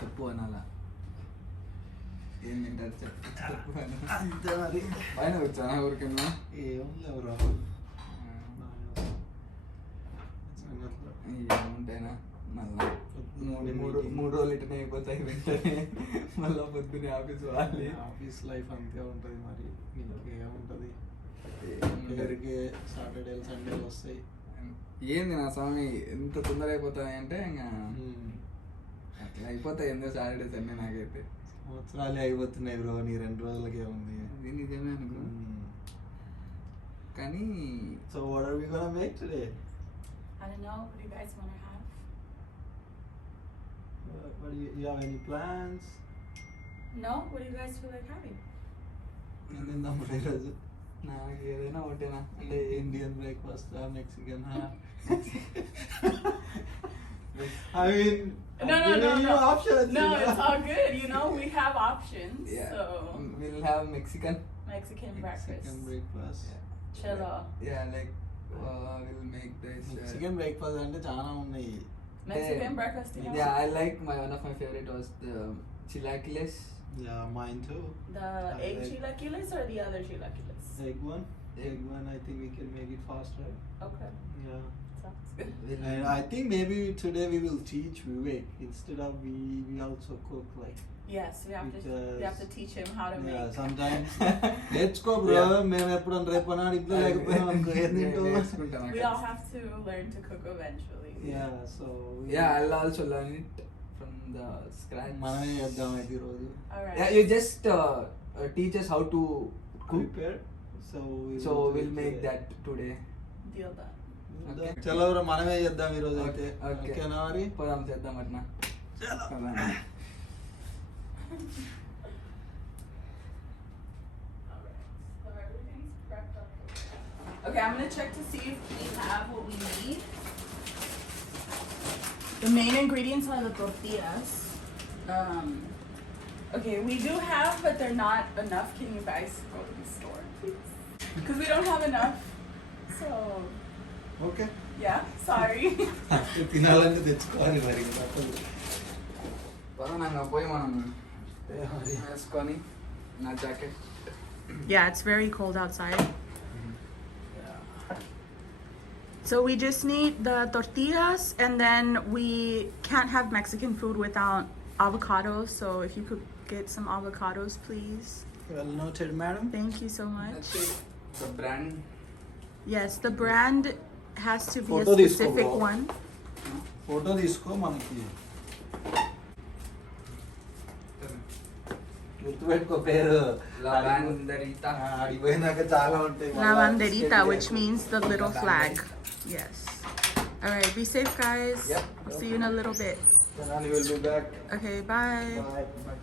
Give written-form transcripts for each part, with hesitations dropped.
చెప్పు అనాలా ఏం తింటారు చెప్పు అంతే మరి పైన వచ్చానా ఊరికన్నా ఏం లేవురా ఏముంటాయినా మళ్ళా మూడు రోజులు ఇటనే అయిపోతాయి వెంటనే మళ్ళీ పొద్దున్నే ఆఫీస్ వాళ్ళి ఆఫీస్ లైఫ్ అంతే ఉంటుంది మరి ఇంకేముంటుంది అందరికీ సాటర్డేలు సండేలు వస్తాయి. ఏంది నా స్వామి ఎంత తొందర అయిపోతాయి అంటే ఇంకా అట్లా అయిపోతాయి ఎందుకు సాటర్డే సండే నాకైతే సంవత్సరాలే అయిపోతున్నాయి బ్రో నీ 2 రోజులకే ఉంది. ఇది నిజమే అనుకో కానీ so what are we gonna make today? I don't know. What do you guys want to have? What do you have any plans? No. What do you guys feel like having? తిందాం ఈరోజు నాకు ఏదైనా ఒకటేనా అంటే Indian breakfast Mexican I mean No. options, No, it's all good. You know, we have options. Yeah. So we'll have Mexican breakfast. breakfast. Chilo. Yeah, like we'll make this Mexican breakfast అంటే చాలా ఉన్నాయి. Mexican breakfast. You know? Yeah, I like one of my favorite was the Chilaquiles. Yeah, mine too. The egg chilaquiles or the other chilaquiles? Egg one. I think we can make it fast, right? Okay. Yeah. Sounds good. And I think maybe today we will teach Vivek instead of we also cook like. Yes, we have to teach him how to make. Yeah, sometimes. Let's go, bro. మేము ఎప్పుడన్నా రేపన్నా ఇంట్లో లేకపోయినా అనుకో ఏం తింటాం. We all have to learn to cook eventually. Yeah, so. Yeah, I'll also learn it from the scratch. మనమే చేద్దాం అయితే ఈ రోజు. Alright. Yeah, you just teach us how to cook. Prepare. So we'll make that today. Deal done. Okay. చలో bro మనమే చేద్దాం ఈ రోజు అయితే. Okay. ఓకేనా మరి? పోదాం చేద్దాం అట్లా. చలో. Okay, I'm gonna check to see if we have what we need. The main ingredients are the tortillas. Okay, we do have, but they're not enough. Can you guys go to the store, please? Because we don't have enough. So. Okay. Yeah, sorry. తినాలంటే తెచ్చుకోవాలి మరి. పదనంగా పోయి మనం వేసుకొని నా jacket. Yeah, it's very cold outside. So we just need the tortillas, and then we can't have Mexican food without avocados. So if you could get some avocados, please. Well noted, madam. Thank you so much. That's it. The brand. Yes, the brand has to be Photo a specific తీసుకో, one. Photo తీసుకో మనకి గుర్తుపెట్టుకో పేరు Lavanderita. అడిగిపోయినాక చాలా ఉంటాయి. Lavanderita, which means the little flag. Yes. All right, be safe, guys. Yep. We'll see you in a little bit. We will be back. Okay, bye. Bye.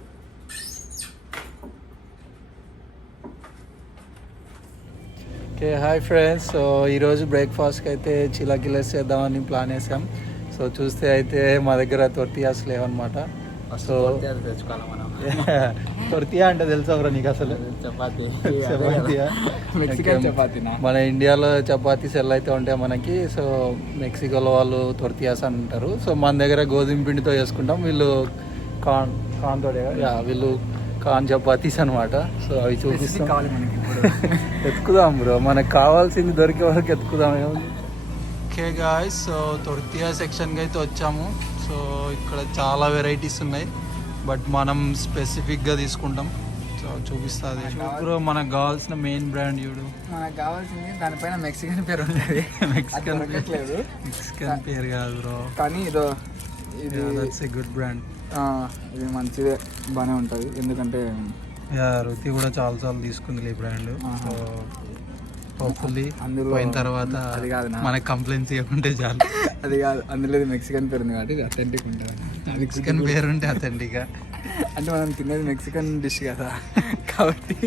Okay hi friends. So ఈరోజు బ్రేక్ఫాస్ట్కి అయితే చిలాకిలెస్ చేద్దామని plan వేసాం. So చూస్తే అయితే మా దగ్గర తొర్తియాస్ లేవన్నమాట. సో తెచ్చుకోవాలి మనం. తొర్తియా అంటే తెలుసా బ్రో నీకు అసలు? చపాతీయా? మెక్సికన్ చపాతీనా? మన ఇండియాలో చపాతీస్ ఎలా అయితే ఉంటాయి మనకి, సో మెక్సికోలో వాళ్ళు తొర్తియాస్ అంటారు. సో మన దగ్గర గోధుమ పిండితో చేసుకుంటాం, వీళ్ళు కాన్ తోడే, వీళ్ళు కాన్ చపాతీస్ అనమాట. సో అవి చూపిస్తాం. ఎత్తుకుదాం బ్రో, మనకు కావాల్సింది దొరికే వరకు ఎత్తుకుదాం. ఓకే గాయ్స్, సో తొర్తియా సెక్షన్కి అయితే వచ్చాము. సో ఇక్కడ చాలా వెరైటీస్ ఉన్నాయి, బట్ మనం స్పెసిఫిక్గా తీసుకుంటాం. సో చూపిస్తుంది బ్రో, మనకు కావాల్సిన మెయిన్ బ్రాండ్ చూడు. మనకు కావాల్సింది దానిపైన మెక్సికన్ పేరు ఉంటుంది. మెక్సికన్ లేదు, మెక్సికన్ పేరు కాదు బ్రో, కానీ ఇది దట్స్ ఏ గుడ్ బ్రాండ్. ఇది మంచిదే, బాగానే ఉంటుంది. ఎందుకంటే రుతి కూడా చాలా తీసుకుంది ఈ బ్రాండ్. సో హోప్ఫుల్లీ అందులో పోయిన తర్వాత అది కాదు మనకు కంప్లైంట్స్ ఇవ్వకుంటే చాలు. అది కాదు, అందులో మెక్సికన్ పేరు ఉంది కాబట్టి ఇది అథెంటిక్ ఉంటుంది. మెక్సికన్ పేరు ఉంటే అథెంటిక్గా, అంటే మనం తినేది మెక్సికన్ డిష్ కదా కాబట్టి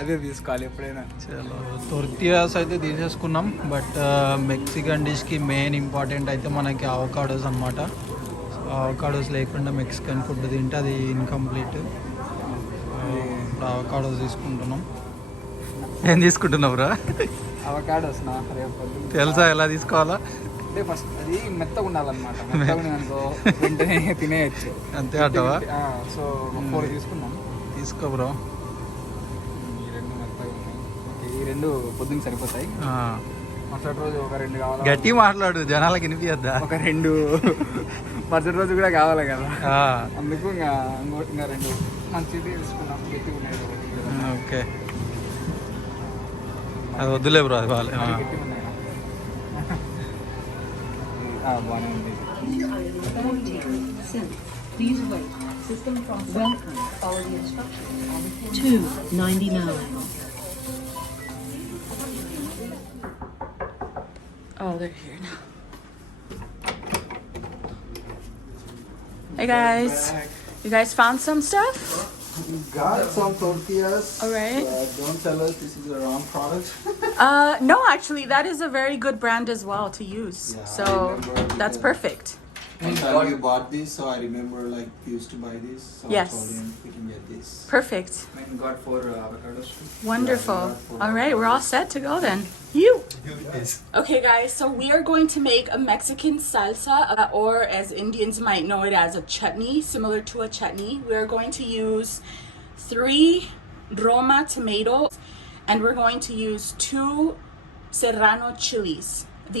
అదే తీసుకోవాలి ఎప్పుడైనా. చలో టొర్టియాస్ అయితే తీసేసుకున్నాం, బట్ మెక్సికన్ డిష్కి మెయిన్ ఇంపార్టెంట్ అయితే మనకి అవకాడోస్ అనమాట. సో అవకాడోస్ లేకుండా మెక్సికన్ ఫుడ్ తింటే అది ఇన్కంప్లీట్. ఇప్పుడు అవకాడోస్ తీసుకుంటున్నాం. ఏం తీసుకుంటున్నావు రా? అవకాడోస్ నా రేపు తెలుసా ఎలా తీసుకోవాలా? అంటే ఫస్ట్ అది మెత్తగా ఉండాలన్నమాట. మెత్తగా ఉంది అనుకో వెంటనే తినేయచ్చు. అంతే అంటావా? సో 4 తీసుకున్నాం. తీసుకో బ్రో. ఈ 2 మెత్తగా ఉన్నాయి. ఓకే, ఈ 2 పొద్దున్న సరిపోతాయి. మరుసటి రోజు ఒక 2 కావాలి. గట్టి మాట్లాడు, జనాలకి వినిపియద్దా? ఒక 2 మరుసటి రోజు కూడా కావాలి కదా, అందుకు ఇంకా 2 మంచిది తీసుకున్నాం. గట్టిగా ఉన్నాయి. ఓకే, అది వద్దులే బ్రో, అది బాగాలే. గట్టిగా ఉన్నాయి. బాగానే ఉంది. Oh, they're here now. Hey guys, you guys found some stuff? We got some tortillas. All right. Don't tell us this is a wrong product. No, actually, that is a very good brand as well to use. Yeah, so that's perfect. One time you bought this, so I remember like we used to buy this. So Yes. I told him we can get this. Perfect. And got 4 avocados. Wonderful. Yeah, we got All right, we're all set to go then. You. Yes. Okay, guys, so we are going to make a Mexican salsa, or as Indians might know it as a chutney, similar to a chutney. We are going to use 3 Roma tomatoes, and we're going to use 2 Serrano chilies.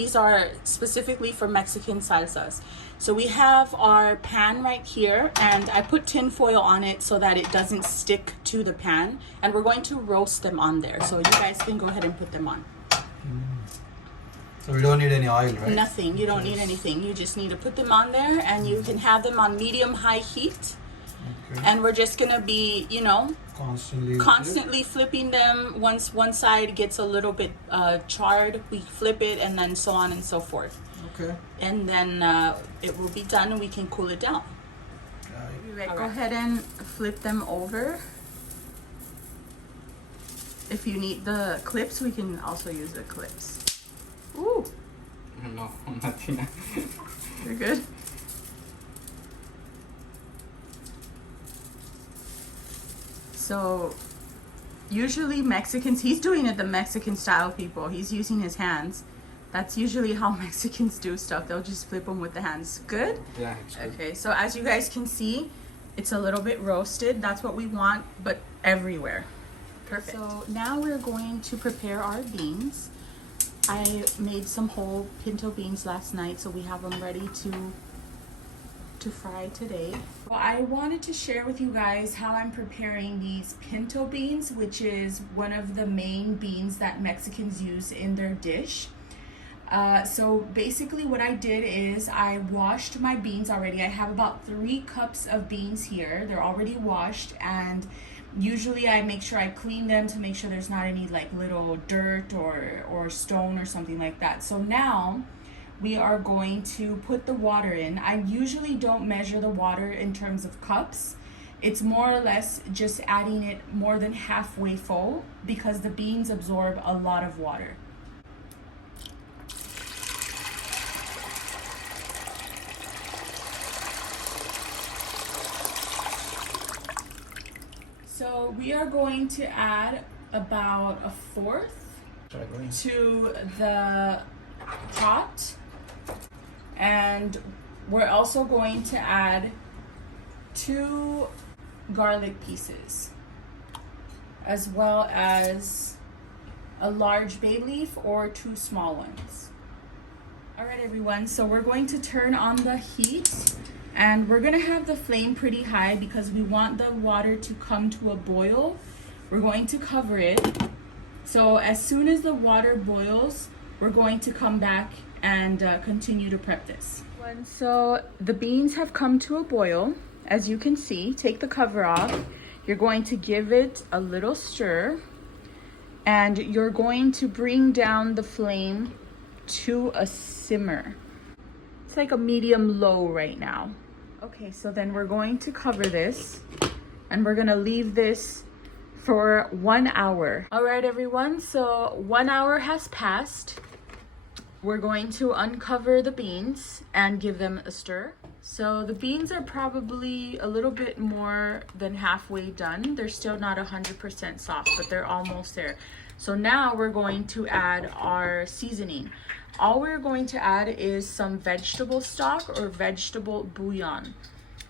These are specifically for Mexican salsas. So we have our pan right here, and I put tin foil on it so that it doesn't stick to the pan, and we're going to roast them on there. So you guys can go ahead and put them on. So we don't need any oil, right? Nothing. You don't need anything. You just need to put them on there, and you can have them on medium high heat. Okay. And we're just gonna be, you know, Constantly flipping them. Once one side gets a little bit charred, we flip it, and then so on and so forth. Okay. And then it will be done, and we can cool it down. Right. Go ahead and flip them over. If you need the clips, we can also use the clips. Ooh, No, nothing. you're good. So usually Mexicans, he's doing it the Mexican style, people. He's using his hands. That's usually how Mexicans do stuff. They'll just flip them with the hands. Good? Yeah, it's good. Okay, so as you guys can see, it's a little bit roasted. That's what we want, but everywhere. Perfect. So now we're going to prepare our beans. I made some whole pinto beans last night, so we have them ready to fry today. Well, I wanted to share with you guys how I'm preparing these pinto beans, which is one of the main beans that Mexicans use in their dish. So basically what I did is I washed my beans already. I have about 3 cups of beans here. They're already washed, and usually I make sure I clean them to make sure there's not any like little dirt or stone or something like that. So now we are going to put the water in. I usually don't measure the water in terms of cups. It's more or less just adding it more than halfway full because the beans absorb a lot of water. So we are going to add about 1/4 to the pot, and we're also going to add 2 garlic pieces, as well as a large bay leaf or 2 small ones. All right, everyone, so we're going to turn on the heat, and we're gonna have the flame pretty high because we want the water to come to a boil. We're going to cover it. So as soon as the water boils, we're going to come back and continue to prep this. So the beans have come to a boil. As you can see, take the cover off. You're going to give it a little stir, and you're going to bring down the flame to a simmer. It's like a medium low right now. Okay, so then we're going to cover this, and we're gonna leave this for 1 hour. All right, everyone, so 1 hour has passed. We're going to uncover the beans and give them a stir. So the beans are probably a little bit more than halfway done. They're still not 100% soft, but they're almost there. So now we're going to add our seasoning. all we're going to add is some vegetable stock or vegetable bouillon.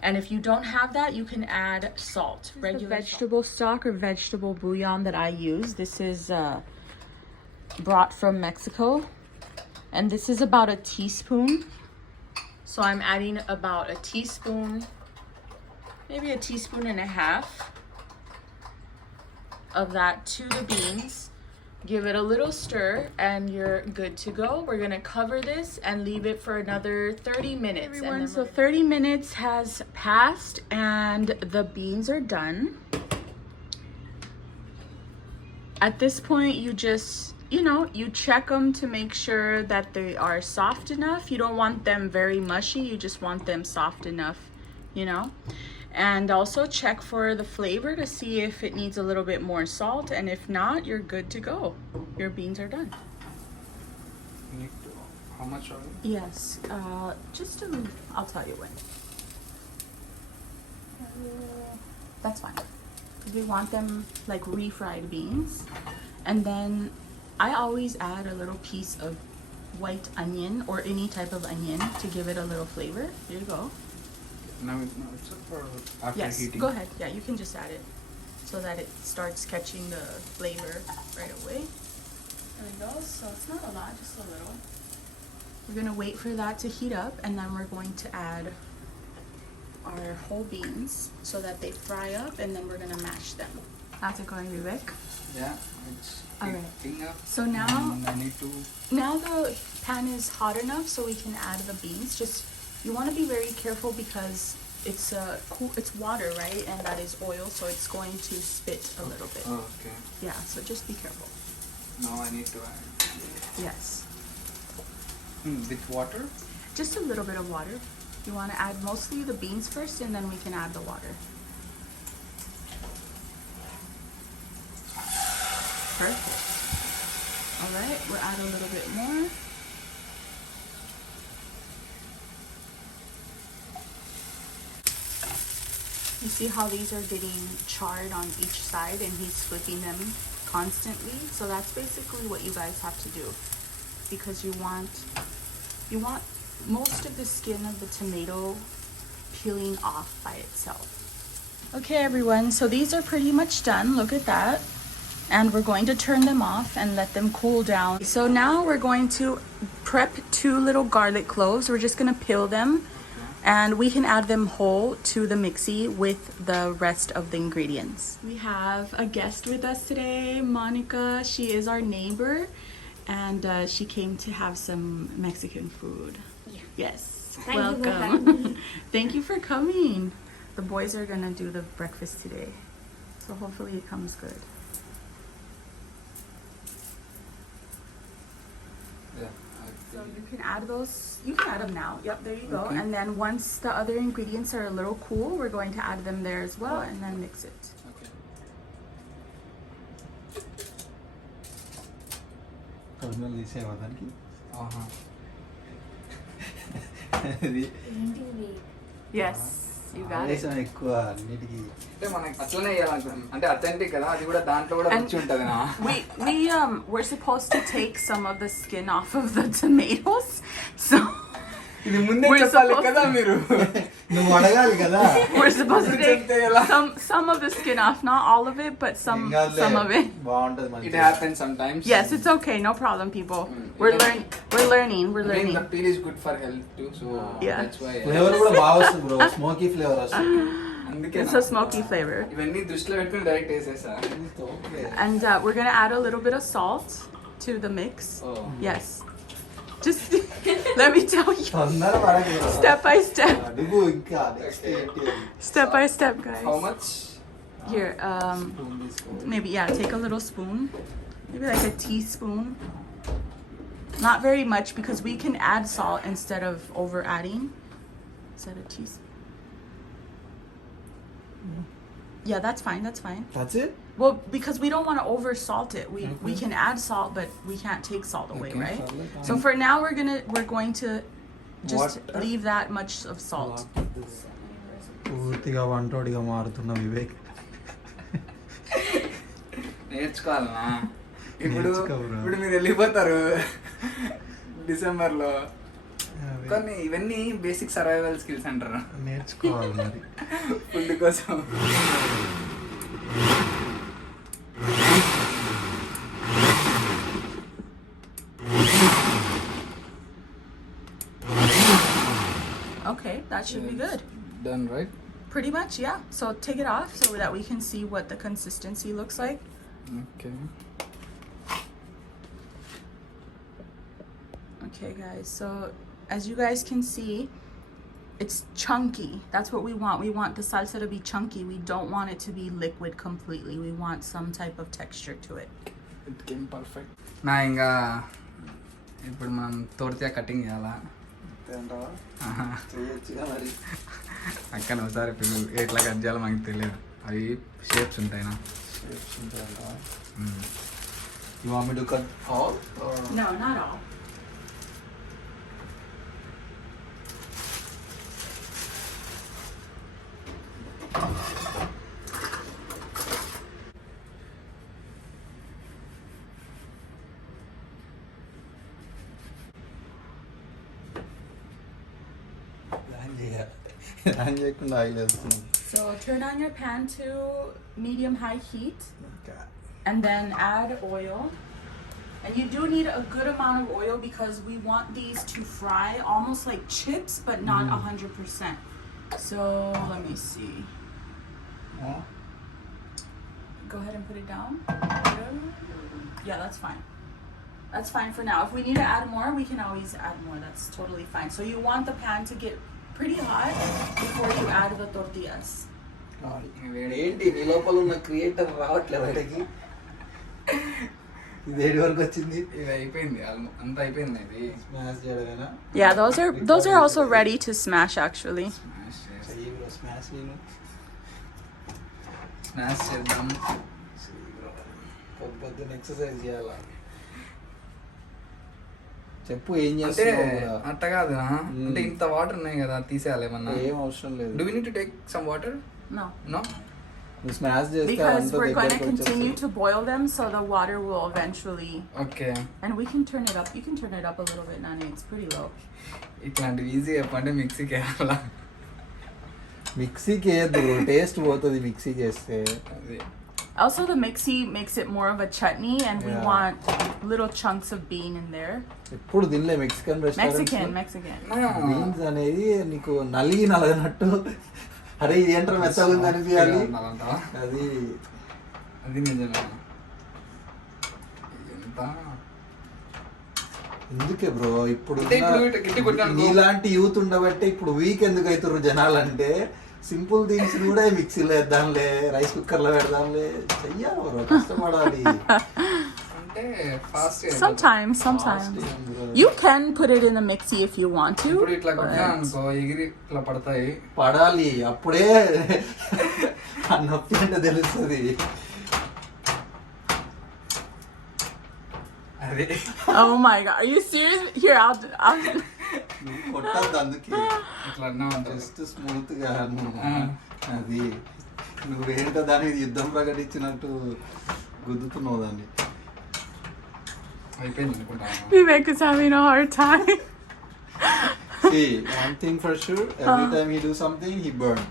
And if you don't have that, you can add salt. Regular vegetable stock or vegetable bouillon that I use. This is brought from Mexico. And this is about a teaspoon. So I'm adding about a teaspoon, maybe a teaspoon and a half of that to the beans. Give it a little stir and you're good to go. We're gonna cover this and leave it for another 30 minutes. Everyone, so 30 minutes has passed and the beans are done. At this point, you just, you check them to make sure that they are soft enough. You don't want them very mushy, you just want them soft enough, And also check for the flavor to see if it needs a little bit more salt, and if not, you're good to go. Your beans are done. How much oil? Yes, I'll tell you when. That's fine. We want them like refried beans. And then I always add a little piece of white onion or any type of onion to give it a little flavor. Here you go. Now it's up for after yes, heating. Go ahead. Yeah, you can just add it so that it starts catching the flavor right away. There we go. So it's not a lot, just a little. We're gonna wait for that to heat up, and then we're going to add our whole beans so that they fry up, and then we're gonna mash them. How's it going, Vivek? Yeah, it's heating up. So now I need to. Now the pan is hot enough so we can add the beans. You want to be very careful because it's water, right? And that is oil, so it's going to spit a little bit. Oh, okay. Yeah, so just be careful. Now I need to add. Yes. With water? Just a little bit of water. You want to add mostly the beans first, and then we can add the water. Perfect. All right, we'll add a little bit more. You see how these are getting charred on each side, and he's flipping them constantly. So that's basically what you guys have to do, because you want most of the skin of the tomato peeling off by itself. Okay, everyone, so these are pretty much done. Look at that. And we're going to turn them off and let them cool down. So now we're going to prep 2 little garlic cloves. We're just gonna peel them. And we can add them whole to the mixie with the rest of the ingredients. We have a guest with us today, Monica. She is our neighbor, and she came to have some Mexican food. Yeah. Yes, welcome. Thank you for coming. The boys are gonna do the breakfast today, so hopefully it comes good. Yeah. So you can add those, you can add them now. Yep, there you go. Okay. And then once the other ingredients are a little cool, we're going to add them there as well, and then mix it. Yes, you got it. అంటే మనకి అట్లనే చేయాలనుకుంటున్నాం. అంటే authentic కదా, అది కూడా దాంట్లో కూడా రుచి ఉంటది నా. We're supposed to take some of the skin off of the tomatoes. So ఇది ముందే చెప్పాలి కదా మీరు. నువ్వు అడగాలి కదా. We're supposed to take some of the skin off, not all of it, but some of it. బాగుంటది మంచిగా. It happens sometimes. Yes, it's okay, no problem, people. We're learning. I think the peel is good for health too, so Yeah. that's why. Flavour కూడా బాగా వస్తుంది bro, smoky flavour వస్తుంది. అందుకే It's a smoky flavor. ఇవన్నీ దృష్టిలో పెట్టుకుని direct వేసేసా. And we're gonna add a little bit of salt to the mix. Oh. Yes. Just let me tell you. తొందర పడకు బ్రో. Step by step. అడుగు ఇంకా next ఏంటి అని. Step by step, guys. How much? Here, maybe take a little spoon. Maybe like a teaspoon. Not very much because we can add salt instead of over adding. Is that a teaspoon? Yeah, that's fine. That's it? Well, because we don't want to over salt it. We can add salt, but we can't take salt away, Okay. right? So for now, we're going to just leave that much of salt. పూర్తిగా వంటోడిగా మారుతున్న వివేక్. నేర్చుకోవాలనా? ఇప్పుడు నేర్చుకో bro. ఇప్పుడు మీరు వెళ్ళిపోతారు. డిసెంబర్లో కొన్ని ఇవన్నీ బేసిక్ సర్వైవల్ స్కిల్స్ అంటారు, నేర్చుకోవాలి మరి ఫుడ్ కోసం. Okay, that should be good. Done, right? Pretty much, yeah. So take it off so that we can see what the consistency looks like. Okay. Okay, guys. So as you guys can see, it's chunky. That's what we want. We want the salsa to be chunky. We don't want it to be liquid completely. We want some type of texture to it. It came perfect. నా ఇంకా ఇప్పుడు మనం తోర్తియా cutting చేయాలా? చేయొచ్చుగా మరి. అక్కడ ఒకసారి పిల్లలు ఎట్లా కట్ చేయాలో మనకి తెలియదు, అవి షేప్స్ ఉంటాయినా. షేప్స్ ఉంటాయా? You want me to cut all? Or? No, not all. So turn on your pan to medium-high heat. Okay. And then add oil. And you do need a good amount of oil because we want these to fry almost like chips, but not 100%. So let me see. Huh? Go ahead and put it down. Yeah, that's fine. That's fine for now. If we need to add more, we can always add more. That's totally fine. So you want the pan to get pretty hot before you add the tortillas. ఏంటి నీ లోపల ఉన్న creator రావట్లేదు బయటకి? ఇది ఏడు వరకు వచ్చింది? ఇది అయిపోయింది, అంతా అయిపోయింది. ఇది స్మాష్ చేయడమేనా? Yeah, those are also ready to smash actually. Smash smash చేద్దాం. పొద్దున్న ఎక్సర్సైజ్ చేయాలా? చెప్పు ఏం అంటే చేస్తావు? అట్ట కాదు, అంటే ఇంత వాటర్ ఉన్నాయి కదా, తీసేయాలి ఏమన్నా? ఏం అవసరం లేదు. Do we need to take some water? No. No? నువ్వు స్మాష్ చేస్తే Because అంతా we're going to దగ్గరకు continue వచ్చేస్తుంది. to boil them, so the water will eventually. Okay. And we can turn it up. You can turn it up a little bit, Nani. It's pretty low. ఇట్లాంటివి easy చెప్పంటే మిక్సీకి వేయాలా? మిక్సీకి వేయద్దు, taste పోతుంది మిక్సీకి వేస్తే. అది Also, the mixie makes it more of a chutney, and we Yeah. want little chunks of bean in there. ఎప్పుడు తినలే మెక్సికన్ రెస్టారెంట్. Mexican. బీన్స్ అనేది నీకు నలిగినట్టు, అరే ఇది ఏంటారు మెత్తగా ఉంది అనిపించాలి. అది అది నిజమే. ఎంత ఎందుకే బ్రో ఇప్పుడు అంటే ఇప్పుడు గిట్టి కొట్టాను నీలాంటి యూత్ ఉండబట్టే ఇప్పుడు వీక్ ఎందుకు అవుతారు జనాలు అంటే, సింపుల్ థింగ్స్ కూడా మిక్సీలో వేద్దాంలే, రైస్ కుక్కర్ లో పెడదాంలే, చెయ్యాలి బ్రో, కష్టపడాలి. అంటే fast Sometimes. You can put it in a mixie if you want to. ఇప్పుడు ఇట్లా కొట్టినా అనుకో ఎగిరి ఇట్లా పడతాయి. పడాలి, అప్పుడే ఆ నొప్పి అంటే తెలుస్తుంది. అది Oh my god, are you serious? Here, I'll కొట్టద్దు, అందుకే ఇట్లా అన్నా జస్ట్ స్మూత్ గా అది నువ్వేంటో దాని మీద యుద్ధం ప్రకటించినట్టు గుద్దుతున్నావు దాన్ని. అయిపోయింది అనుకుంటా. Vivek is having a hard time. See, one thing for sure, every time he do something, he burn.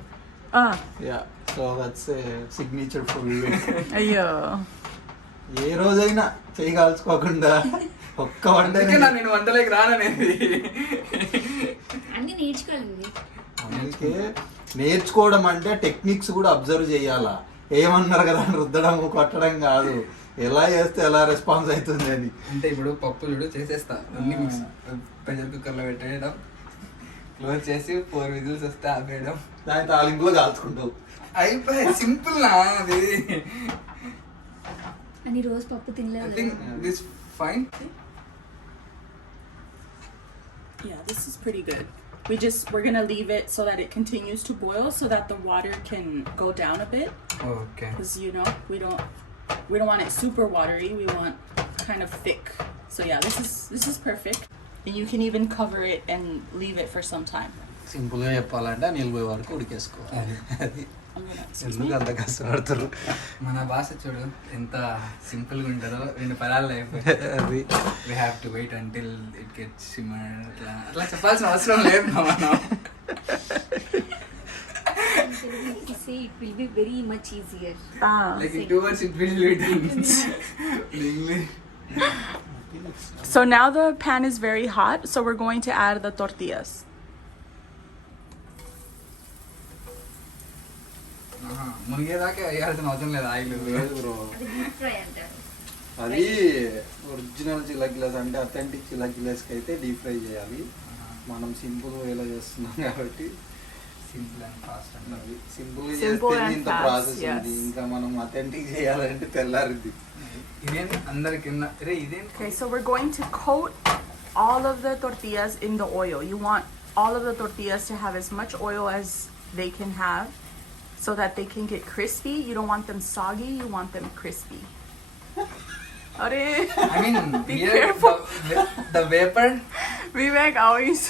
Yeah, so that's a signature for Vivek. Ayyo. ఏ రోజైనా చేయి కాల్చుకోకుండా ఒక్క వంట నేను వంటలోకి రాననేది. అన్ని నేర్చుకోవాలి. అందుకే నేర్చుకోవడం అంటే టెక్నిక్స్ కూడా అబ్జర్వ్ చేయాలా. ఏమన్నారు కదా రుద్దడం కొట్టడం కాదు, ఎలా చేస్తే ఎలా రెస్పాన్స్ అవుతుంది అని. అంటే ఇప్పుడు పప్పు చూడు చేసేస్తా, అన్ని మిక్స్ ప్రెషర్ కుక్కర్లో పెట్టేయడం, క్లోజ్ చేసి 4 విజిల్స్ వస్తే ఆపేయడం, దాని తాలింపులో కాల్చుకుంటావు, అయిపోయి సింపుల్ నా అది. అని రోజు పప్పు తినలేదు. I think this fine. Yeah, this is pretty good. We're gonna leave it so that it continues to boil, so that the water can go down a bit. Okay. Because we don't want it super watery. We want kind of thick. So yeah, this is perfect. And you can even cover it and leave it for some time. సింపుల్గా చెప్పాలంటే నీళ్ళు పోయే వరకు ఉడికేసుకోవాలి. ఎందుకు అంత కష్టపడతారు? మన భాష చూడు ఎంత సింపుల్ గా ఉంటుందో, 2 పదాలు అయిపోయి అది we have to wait until it gets simmered. అట్లా అట్లా చెప్పాల్సిన అవసరం లేదు మనం. If you say it will be very much easier. Like in 2 words it will be done. In English. So now the pan is very hot, so we're going to add the tortillas. మునిగేదాకా వేయాల్సిన అవసరం లేదు oil. లేదు bro, అది deep fry అంటారు. అది original చిలాకిలెస్ అంటే authentic చిలాకిలెస్కి అయితే deep fry చేయాలి. మనం సింపుల్ వేలో చేస్తున్నాం కాబట్టి సింపుల్ అండ్ ఫాస్ట్ అండి. సింపుల్ Simple చేస్తే and ఇంత fast, ప్రాసెస్ yes. ఉంది. ఇంకా మనం అథెంటిక్ చేయాలంటే తెల్లారిద్ది. ఇదేంటి అందరి కింద రే ఇదేంటి? Okay, so we're going to coat all of the tortillas in the oil. You want all of the tortillas to have as much oil as they can have so that they can get crispy. You don't want them soggy, you want them crispy. Are I mean, Be here careful. the vapor. Vivek always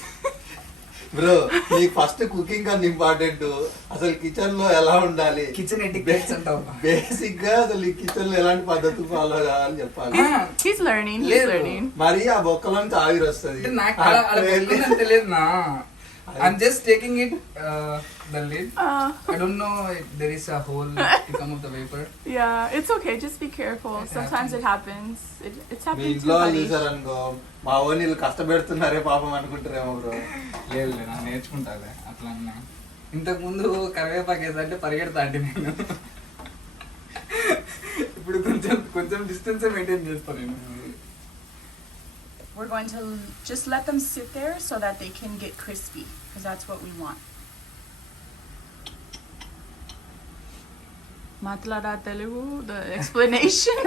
bro, నీకు first cooking కన్నా important. అసలు kitchen లో ఎలా ఉండాలి, kitchen etiquettes అంటావు. Basic గా అసలు ఈ కిచెన్ లో ఎలాంటి పద్ధతులు ఫాలో కావాలని చెప్పాలి. he's learning. He's Little. learning. మరి ఆ బొక్కలో నుంచి ఆవిరి వస్తుంది. అంటే నాకు అలా తెలియదు తెలియదు నా. I'm just taking it the lid. I don't know if there is a hole to come of the vapor. Yeah, it's okay. Just be careful. Sometimes it happens. It's me happening ఇంట్లో to వాళ్ళు Harish. చూసారనుకో, మా own వీళ్ళు కష్టపెడుతున్నారే పాపం అనుకుంటారేమో bro. లేదు లేదు, నేను నేర్చుకుంటాలే అట్లా అన్నా. ఇంతకు ముందు కరివేపాకు వేసంటే పరిగెడతా అంటే నేను. ఇప్పుడు కొంచెం డిస్టెన్స్ మెయింటైన్ చేస్తాను నేను. We're going to just let them sit there so that they can get crispy, because that's what we want. Matlada Telugu, the explanation.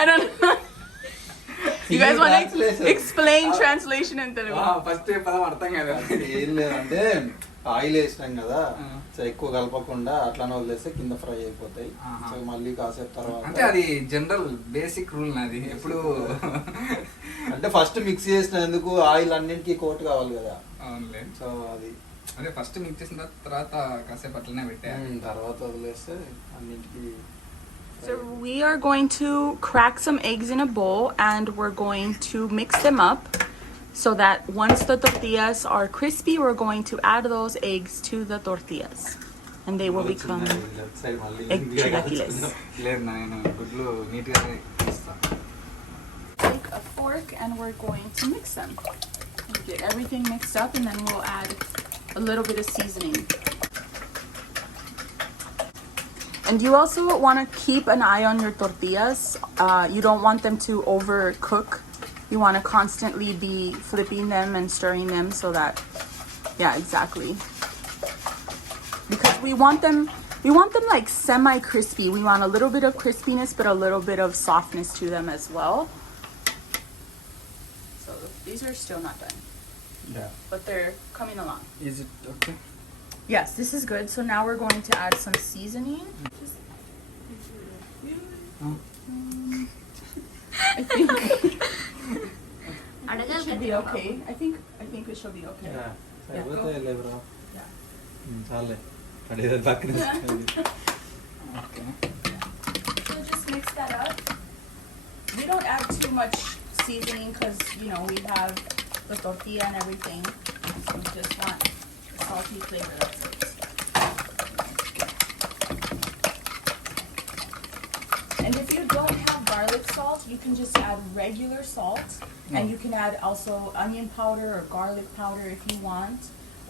I don't know. You guys want to Translation. explain translation in Telugu? First పదం అర్థం కదా. ఏం లేదంటే oil వేసినాం కదా, ఆ. So ఎక్కువ కలపకుండా అట్లానే వదిలేస్తే కింద ఫ్రై అయిపోతాయి. ఆహా. సో మళ్ళీ కాసేపు అంటే తర్వాత అది జనరల్ బేసిక్ రూల్ నాది ఎప్పుడు. అంటే ఫస్ట్ మిక్స్ చేసినందుకు ఆయిల్ అన్నింటికి కోట్ కావాలి కదా, అవునులే. సో అది అదే ఫస్ట్ మిక్స్ చేసిన తర్వాత కాసేపు అట్లనే పెట్టా. తర్వాత వదిలేస్తే అన్నింటికి. So we are going to crack some eggs in a bowl and we're going to mix them up so that once the tortillas are crispy, we're going to add those eggs to the tortillas and they will become egg chilaquiles. లేదు నేను గుడ్లు నీట్గా తీస్తాను. Take a fork and we're going to mix them. Get everything mixed up and then we'll add a little bit of seasoning. And you also want to keep an eye on your tortillas. You don't want them to overcook. You want to constantly be flipping them and stirring them so that, yeah, exactly. Because we want them like semi-crispy. We want a little bit of crispiness, but a little bit of softness to them as well. So these are still not done, but they're coming along. Is it okay? Yes, this is good. So now we're going to add some seasoning. I think అడగాలి should be కదా okay. I think it should be okay. సరిపోతాయిలే bro. Yeah. చాలే పడేది పక్కన. Okay. So just mix that up. We don't add too much seasoning because we have the tortilla and everything. So we just want the salty flavor. That's it. And if you don't have garlic salt, you can just add regular salt, and you can add also onion powder or garlic powder if you want,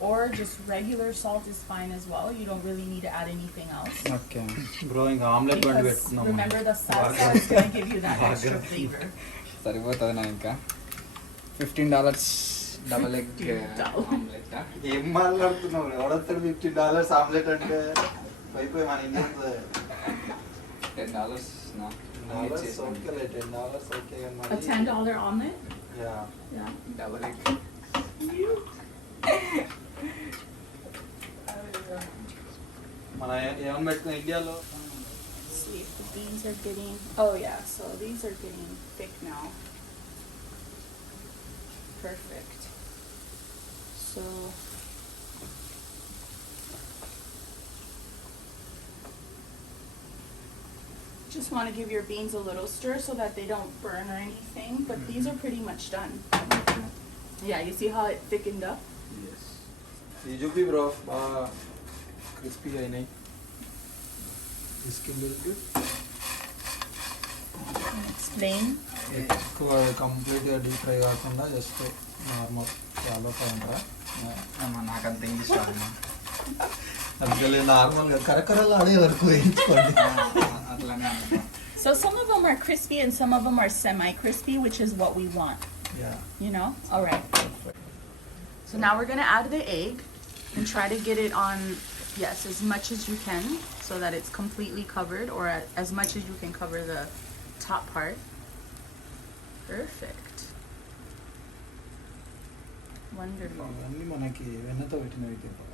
or just regular salt is fine as well. You don't really need to add anything else. Okay. Bro ఇంకా omelette బండి Because పెట్టుకున్నాం. remember the salsa is going to give you that extra flavor. సరిపోతుంది నా ఇంకా. $15 double egg $15. Omelette. ఏం మాట్లాడుతున్నావు? ఎవడొస్తాడు $15 omelette అంటే? అయిపోయి మన ఇండియన్ $10 నా. ఓకేలే, $10 ఓకే కానీ A $10 omelet? Yeah Yeah. Double egg. మన ఏమని పెట్టుకున్నాం ఇండియాలో? See if the beans are getting. Oh yeah, so these are getting thick now. Perfect. So Just want to give your beans a little stir so that they don't burn or anything. But these are pretty much done. Yeah, you see how it thickened up? Yes. ఈ చూపి bro బాగా క్రిస్పీగా అయినాయి తీసుకెళ్ళి Explain. ఎక్కువ కంప్లీట్గా deep fry కాకుండా just normal చాలా ఫ్రై ఉంటారా నాకంత ఇంగ్లీష్ రాదు. అందుకని నార్మల్గా కరకరలు ఆడే వరకు వేయించుకోండి. అట్లానే అనుకుంటా. So some of them are crispy and some of them are semi-crispy, which is what we want. Yeah. You know? All right. So now we're going to add the egg and try to get it on, yes, as much as you can so that it's completely covered, or as much as you can cover the top part. Perfect. Wonderful. ఇవన్నీ మనకి వెన్నతో పెట్టినవి కదా.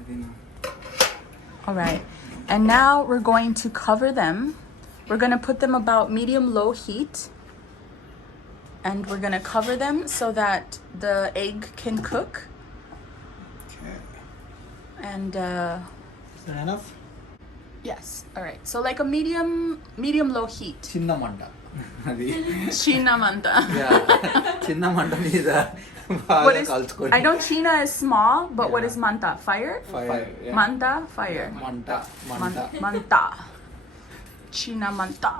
అది నా- All right. And now we're going to cover them. We're going to put them about medium-low heat. And we're going to cover them so that the egg can cook. Okay. And Is that enough? yes. All right. So like a medium-low heat. చిన్న మంట. అది China manta. చిన్న మంట మీద What బాగా is? కాల్చుకోండి. I know China is small, but what Yeah. is manta? Fire? Fire. Yeah. Manta, fire. మంట మంట. Manta. China manta.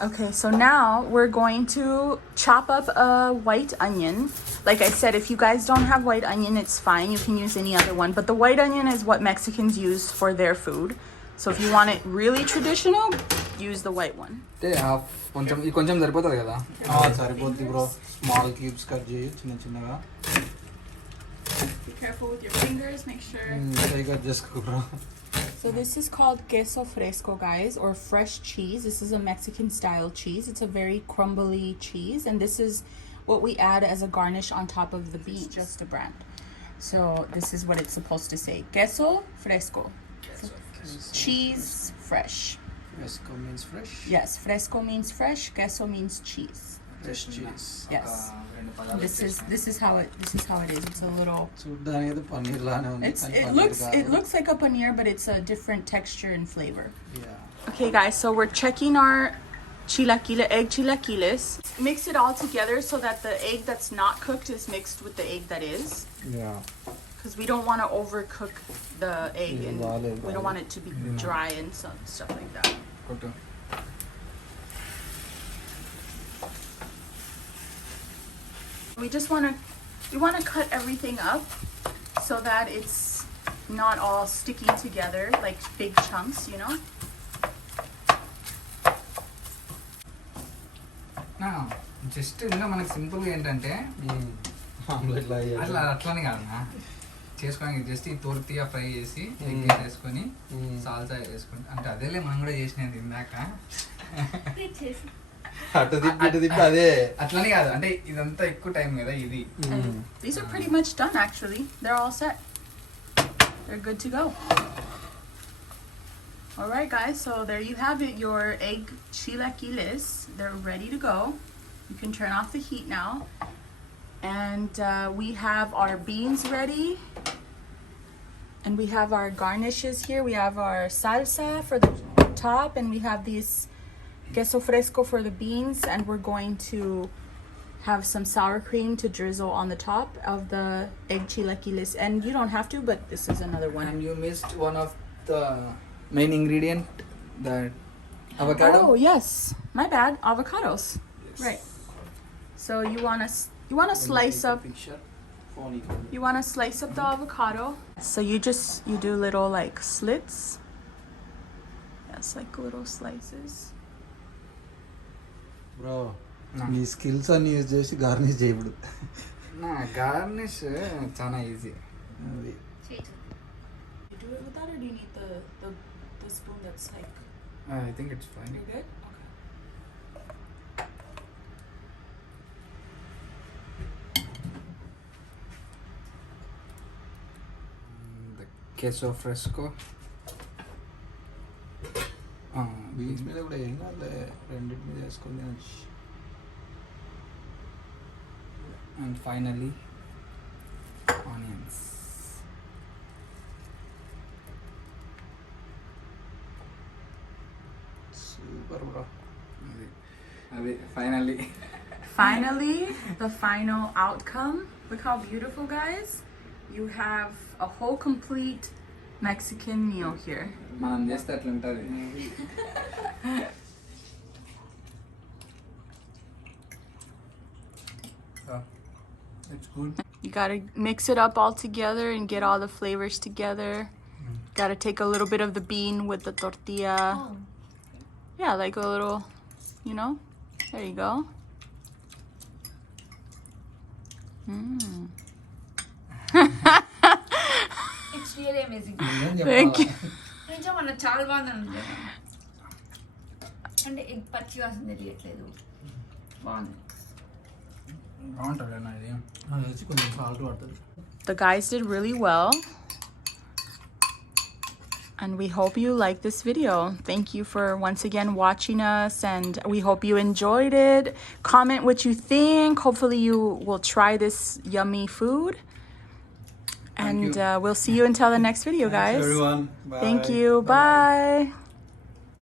Okay, so now we're going to chop up a white onion. Like I said, if you guys don't have white onion, it's fine. You can use any other one. But the white onion is what Mexicans use for their food. So if you want it really traditional, use the white one. అంటే కొంచెం ఈ కొంచెం సరిపోతుంది కదా. సరిపోద్ది bro. Small cubes cut చేయి చిన్న చిన్నగా. Be careful with your fingers, make sure. Cut చేసుకో bro. So this is called queso fresco, guys, or fresh cheese. This is a Mexican style cheese. It's a very crumbly cheese, and this is what we add as a garnish on top of the beans. Just a brand. So this is what it's supposed to say: queso fresco, cheese fresh. Fresco means fresh. Yes, fresco means fresh. Queso means cheese. Fresh cheese. Yes. రెండు పదాలు This is how it is. It's a little. చూడ్డానికి ఏదో పన్నీర్ లానే ఉంది. కానీ It paneer looks కాదు. it looks like a paneer, but it's a different texture and flavor. Yeah. Okay, guys, so we're checking our egg chilaquiles. Mix it all together so that the egg that's not cooked is mixed with the egg that is. Yeah. Because we don't want to overcook the egg and Valid, we don't want it to be dry and some stuff like that. కొట్టు. We want to cut everything up so that it's not all sticking together like big chunks, you know? Just ఇంకా మనకి సింపుల్గా ఏంటంటే omelette లాగా అట్లానే కాదన్నా చేసుకోవడానికి just ఈ తోర్తిగా ఫ్రై చేసి ఎగ్ వేసుకొని సాల్సా వేసుకుంటే అంటే అదేలే మనం కూడా చేసినది ఇందాక. అటు తిప్పి ఇటు తిప్పి అదే. అట్లానే కాదు అంటే ఇదంతా ఎక్కువ టైం కదా ఇది. These are pretty much done actually. They're all set. They're good to go. All right, guys, so there you have it, your egg chilaquiles. They're ready to go. You can turn off the heat now. And we have our beans ready. And we have our garnishes here. We have our salsa for the top, and we have these queso fresco for the beans. And we're going to have some sour cream to drizzle on the top of the egg chilaquiles. And you don't have to, but this is another one. And you missed one of the main ingredient, that avocado. Oh yes, my bad. Avocados. Yes. Right. So you want to slice up. You want to slice up the avocado. So you do little like slits. Yes, like little slices. Bro నీ skills అన్ని use చేసి garnish చేయబడు. నా garnish చాలా easy. అది You do it with that, or do you need the spoon that's like? I think it's fine. You're good. The queso fresco. Beans మీద కూడా ఏం కాదులే, రెండింటి మీద వేసుకొని తినొచ్చు. And finally, onions. Super bro. అది finally Finally, the final outcome. Look how beautiful, guys. You have a whole complete Mexican meal here. మనం చేస్తే అట్లా ఉంటుంది. It's good. You gotta mix it up all together and get all the flavors together. Gotta take a little bit of the bean with the tortilla. Oh. Yeah, like a little, you know. There you go. It's really amazing. Thank you. నిజం అన్న చాలా బాగుంది అంటే egg పచ్చి వాసన తెలియట్లేదు. బాగుంది. బాగుంటుంది అన్న ఇది. నాకు తెలిసి కొంచెం సాల్ట్ పడుతుంది. The guys did really well. And we hope you like this video. Thank you for once again watching us, and we hope you enjoyed it. Comment what you think. Hopefully you will try this yummy food. And we'll see you until the next video, guys. Thanks everyone. Bye. Thank you. Bye.